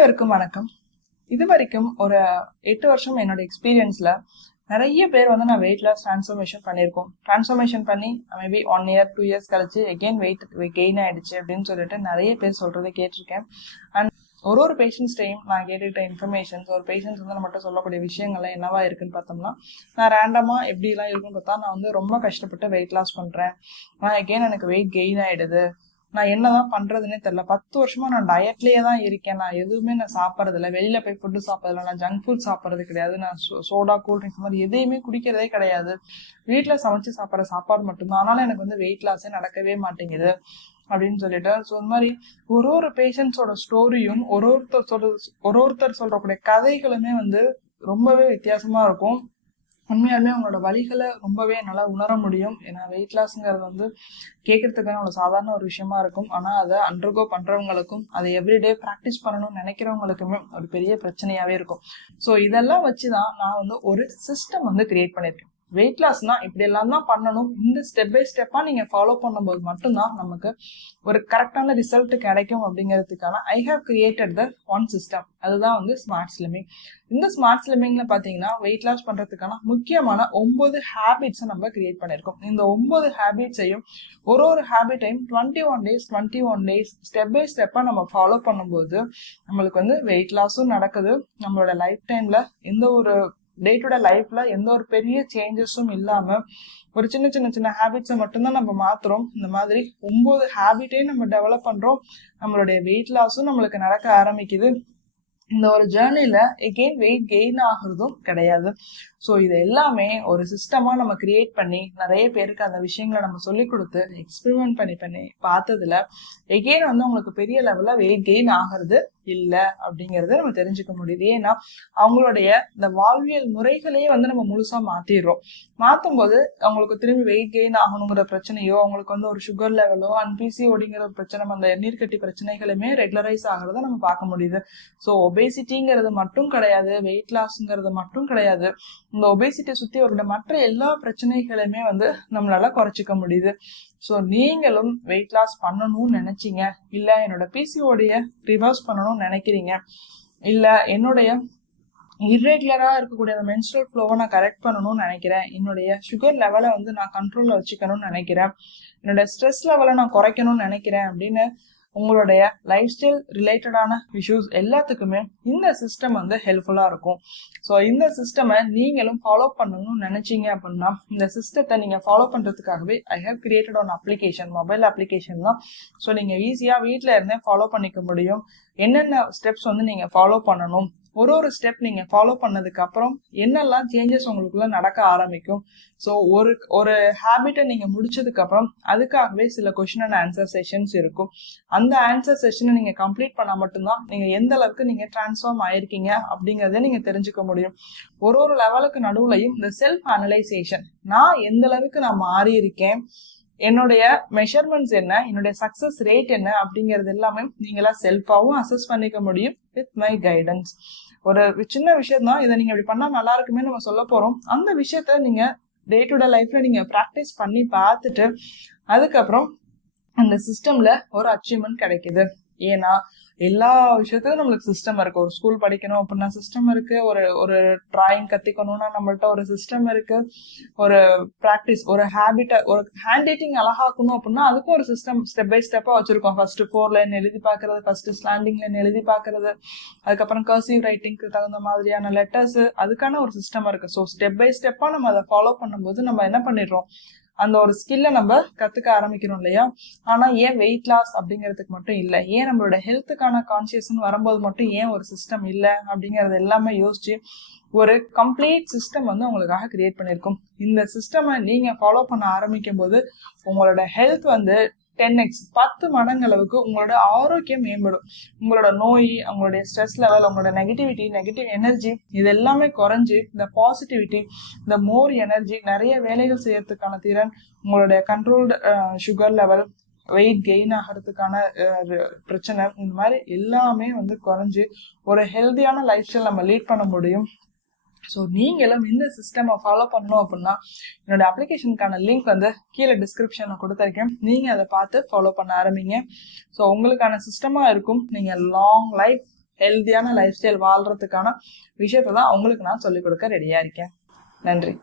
அனைவருக்கும் வணக்கம். இது வரைக்கும் ஒரு 8 வருஷம் என்னோட எக்ஸ்பீரியன்ஸ்ல நிறைய பேர் வந்து நான் வெயிட் லாஸ் டிரான்ஸ்ஃபர்மேஷன் பண்ணியிருக்கோம். டிரான்ஸ்ஃபர்மேஷன் பண்ணி மேபி 1 இயர் 2 இயர்ஸ் கழிச்சு எகெயின் வெயிட் கெயின் ஆயிடுச்சு அப்படின்னு சொல்லிட்டு நிறைய பேர் சொல்றதை கேட்டிருக்கேன். அண்ட் ஒரு பேஷண்ட்ஸ்டையும் நான் கேட்டுக்கிட்ட இன்ஃபர்மேஷன்ஸ், ஒரு பேஷண்ட்ஸ் வந்து நம்மகிட்ட சொல்லக்கூடிய விஷயங்கள்லாம் என்னவா இருக்குன்னு பார்த்தோம்னா, நான் ரேண்டமா எப்படிலாம் இருக்குன்னு பார்த்தா, நான் வந்து ரொம்ப கஷ்டப்பட்டு வெயிட் லாஸ் பண்றேன், நான் எகெயின் எனக்கு வெயிட் கெயின் ஆயிடுது, நான் என்னதான் பண்றதுன்னே தெரியல, 10 வருஷமா நான் டயட்லயே தான் இருக்கேன், நான் எதுவுமே நான் சாப்பிட்றது இல்லை, வெளியில போய் ஃபுட்டு சாப்பிட்றதில்ல, நான் ஜங்க் ஃபுட் சாப்பிட்றது கிடையாது, நான் சோடா கூல்ட்ரிங்க்ஸ் மாதிரி எதையுமே குடிக்கிறதே கிடையாது, வீட்டுல சமைச்சு சாப்பிட்ற சாப்பாடு மட்டும்தான், ஆனாலும் எனக்கு வந்து வெயிட் லாஸே நடக்கவே மாட்டேங்குது அப்படின்னு சொல்லிட்டு. ஸோ இந்த மாதிரி ஒரு பேஷண்ட்ஸோட ஸ்டோரியும் ஒருத்தர் சொல்றக்கூடிய கதைகளுமே வந்து ரொம்பவே வித்தியாசமா இருக்கும். உண்மையாலுமே அவங்களோட வலிகளை ரொம்பவே என்னால் உணர முடியும். ஏன்னா வெயிட் லாஸ்ங்கிறது வந்து கேட்கறதுக்கான அவ்வளோ சாதாரண ஒரு விஷயமா இருக்கும். ஆனால் அதை அண்டர்கோ பண்றவங்களுக்கும் அதை எவ்ரிடே ப்ராக்டிஸ் பண்ணணும்னு நினைக்கிறவங்களுக்குமே ஒரு பெரிய பிரச்சனையாவே இருக்கும். ஸோ இதெல்லாம் வச்சுதான் நான் வந்து ஒரு சிஸ்டம் வந்து கிரியேட் பண்ணியிருக்கேன். வெயிட் லாஸ்னா இப்படி எல்லாம் தான் பண்ணணும், இந்த ஸ்டெப் பை ஸ்டெப்பா நீங்க ஃபாலோ பண்ணும்போது மட்டும்தான் நமக்கு ஒரு கரெக்டான ரிசல்ட் கிடைக்கும் அப்படிங்கிறதுக்கான I have created the one system. அதுதான் வந்து ஸ்மார்ட் ஸ்லிமிங். இந்த ஸ்மார்ட் ஸ்லிமிங்ல பாத்தீங்கன்னா வெயிட் லாஸ் பண்றதுக்கான முக்கியமான 9 ஹேபிட்ஸை நம்ம கிரியேட் பண்ணிருக்கோம். இந்த 9 ஹேபிட்ஸையும் ஒரு ஹேபிட்டையும் 21 டேஸ் ஸ்டெப் பை ஸ்டெப்பா நம்ம ஃபாலோ பண்ணும்போது நம்மளுக்கு வந்து வெயிட் லாஸும் நடக்குது. நம்மளோட லைஃப் டைம்ல எந்த ஒரு டே டு டே லைஃப்ல எந்த ஒரு பெரிய சேஞ்சஸும் இல்லாம ஒரு சின்ன ஹேபிட்ஸை மட்டும்தான் நம்ம மாத்துறோம். இந்த மாதிரி 9 ஹேபிட்டையும் நம்ம டெவலப் பண்றோம். நம்மளுடைய வெயிட் லாஸும் நம்மளுக்கு நடக்க ஆரம்பிக்குது. இந்த ஒரு ஜேர்னில எகெயின் வெயிட் கெயின் ஆகுறதும் கிடையாது. ஸோ இது எல்லாமே ஒரு சிஸ்டமா நம்ம கிரியேட் பண்ணி நிறைய பேருக்கு அந்த விஷயங்களை நம்ம சொல்லி கொடுத்து எக்ஸ்பெரிமெண்ட் பண்ணி பார்த்ததுல எகெயின் வந்து உங்களுக்கு பெரிய லெவல்ல வெயிட் கெயின் ஆகிறது இல்லை அப்படிங்கறத நம்ம தெரிஞ்சுக்க முடியுது. ஏன்னா அவங்களுடைய இந்த வாழ்வியல் முறைகளையே வந்து நம்ம முழுசா மாத்திடுறோம். மாத்தும் போது அவங்களுக்கு திரும்பி வெயிட் கெயின் ஆகணுங்கிற பிரச்சனையோ, அவங்களுக்கு வந்து ஒரு சுகர் லெவலோ அண்ட் பிசிஓடிங்கிற பிரச்சனை, அந்த நீர்க்கட்டி பிரச்சனைகளுமே ரெகுலரைஸ் ஆகிறத நம்ம பார்க்க முடியுது. ஸோ ஒபேசிட்டிங்கிறது மட்டும் கிடையாது, வெயிட் லாஸ்ங்கிறது மட்டும் கிடையாது, இந்த ஒபேசிட்டியை சுத்தி வர மற்ற எல்லா பிரச்சனைகளுமே வந்து நம்மளால குறைச்சிக்க முடியுது. ஸோ நீங்களும் வெயிட் லாஸ் பண்ணணும்னு நினைச்சீங்க, இல்ல என்னோட பிசிஓடிய ரிவர்ஸ் பண்ணணும்னு நினைக்கிறீங்க, இல்ல என்னுடைய இர்ரெகுலரா இருக்கக்கூடிய அந்த மென்ஸ்ட்ரல் ஃப்ளோவை நான் கரெக்ட் பண்ணணும்னு நினைக்கிறேன், என்னுடைய சுகர் லெவலை வந்து நான் கண்ட்ரோல்ல வச்சுக்கணும்னு நினைக்கிறேன், என்னோட ஸ்ட்ரெஸ் லெவலை நான் குறைக்கணும்னு நினைக்கிறேன் அப்படின்னு உங்களுடைய லைஃப் ஸ்டைல் ரிலேட்டடான இஷ்யூஸ் எல்லாத்துக்குமே இந்த சிஸ்டம் வந்து ஹெல்ப்ஃபுல்லா இருக்கும். ஸோ இந்த சிஸ்டமை நீங்களும் ஃபாலோ பண்ணணும்னு நினைச்சீங்க அப்படின்னா, இந்த சிஸ்டத்தை நீங்க ஃபாலோ பண்றதுக்காகவே I have created one application, mobile application தான். ஸோ நீங்க ஈஸியா வீட்டில இருந்தே ஃபாலோ பண்ணிக்க முடியும். என்னென்ன ஸ்டெப்ஸ் வந்து நீங்க ஃபாலோ பண்ணணும், ஒரு ஸ்டெப் நீங்க ஃபாலோ பண்ணதுக்கு அப்புறம் என்னெல்லாம் சேஞ்சஸ் உங்களுக்குள்ள நடக்க ஆரம்பிக்கும். ஸோ ஒரு ஹேபிட்டை நீங்க முடிச்சதுக்கு அப்புறம் அதுக்காகவே சில கொஸ்டின் அண்ட் ஆன்சர் செஷன்ஸ் இருக்கும். அந்த ஆன்சர் செஷனை நீங்க கம்ப்ளீட் பண்ணா மட்டும்தான் நீங்க எந்த அளவுக்கு நீங்க டிரான்ஸ்ஃபார்ம் ஆயிருக்கீங்க அப்படிங்கறத நீங்க தெரிஞ்சுக்க முடியும். ஒரு லெவலுக்கு நடுவுலையும் இந்த செல்ஃப் அனலைசேஷன், நான் எந்த அளவுக்கு நான் மாறி இருக்கேன், என்னுடைய மெஷர்மெண்ட்ஸ் என்ன, என்னுடைய சக்சஸ் ரேட் என்ன அப்படிங்கிறது எல்லாமே நீங்களா செல்ஃபாவும் அசஸ் பண்ணிக்க முடியும் வித் மை கைடன்ஸ். ஒரு சின்ன விஷயம் தான், இதை நீங்க இப்படி பண்ணா நல்லா இருக்குமே நம்ம சொல்ல போறோம். அந்த விஷயத்த நீங்க டே டு டே லைஃப்ல நீங்க ப்ராக்டிஸ் பண்ணி பார்த்துட்டு அதுக்கப்புறம் அந்த சிஸ்டம்ல ஒரு அச்சீவ்மெண்ட் கிடைக்குது. ஏன்னா எல்லா விஷயத்துக்கும் நம்மளுக்கு சிஸ்டம் இருக்கு. ஒரு ஸ்கூல் படிக்கணும் அப்படின்னா சிஸ்டம் இருக்கு, ஒரு டிராயிங் கத்துக்கணும்னா நம்மள்ட்ட ஒரு சிஸ்டம் இருக்கு, ஒரு பிராக்டிஸ், ஒரு ஹேபிட்ட, ஒரு ஹேண்ட் ரைட்டிங் அழகாக்கணும் அப்படின்னா அதுக்கும் ஒரு சிஸ்டம் ஸ்டெப் பை ஸ்டெப்பா வச்சிருக்கோம். ஃபர்ஸ்ட் 4 லைன் எழுதி பாக்குறது, ஃபர்ஸ்ட் ஸ்லாண்டிங் லைன் எழுதி பாக்குறது, அதுக்கப்புறம் கர்சிவ் ரைட்டிங்க்கு தகுந்த மாதிரியான லெட்டர்ஸ், அதுக்கான ஒரு சிஸ்டம் இருக்கு. ஸோ ஸ்டெப் பை ஸ்டெப்பா நம்ம அதை ஃபாலோ பண்ணும்போது நம்ம என்ன பண்ணிடுறோம், அந்த ஒரு ஸ்கில்ல நம்ம கத்துக்க ஆரம்பிக்கிறோம் இல்லையா. ஆனா ஏன் வெயிட் லாஸ் அப்படிங்கிறதுக்கு மட்டும் இல்ல, ஏன் நம்மளோட ஹெல்த்துக்கான கான்சியஸ் வரும்போது மட்டும் ஏன் ஒரு சிஸ்டம் இல்ல அப்படிங்கறது எல்லாமே யோசிச்சு ஒரு கம்ப்ளீட் சிஸ்டம் வந்து உங்களுக்காக கிரியேட் பண்ணிருக்கோம். இந்த சிஸ்டமை நீங்க ஃபாலோ பண்ண ஆரம்பிக்கும் போது உங்களோட ஹெல்த் வந்து 10x 10 மடங்கு அளவுக்கு உங்களோட ஆரோக்கியம் மேம்படும். உங்களோட நோய், உங்களுடைய ஸ்ட்ரெஸ் லெவல், உங்களோட நெகட்டிவ் எனர்ஜி இது எல்லாமே குறைஞ்சு இந்த பாசிட்டிவிட்டி, இந்த மோர் எனர்ஜி, நிறைய வேலைகள் செய்யறதுக்கான திறன், உங்களுடைய controlled sugar level, weight gain ஆகிறதுக்கான பிரச்சனை, இந்த மாதிரி எல்லாமே வந்து குறைஞ்சு ஒரு ஹெல்தியான லைஃப் ஸ்டைல் நம்ம லீட் பண்ண முடியும். ஸோ நீங்களும் இந்த சிஸ்டமை ஃபாலோ பண்ணணும் அப்படின்னா என்னோட அப்ளிகேஷனுக்கான லிங்க் வந்து கீழே டிஸ்கிரிப்ஷன்ல கொடுத்துருக்கேன், நீங்க அதை பார்த்து ஃபாலோ பண்ண ஆரம்பிங்க. ஸோ உங்களுக்கான சிஸ்டமா இருக்கும். நீங்க லாங் லைஃப் ஹெல்த்தியான லைஃப் ஸ்டைல் வாழ்றதுக்கான விஷயத்தை தான் உங்களுக்கு நான் சொல்லிக் கொடுக்க ரெடியா இருக்கேன். நன்றி.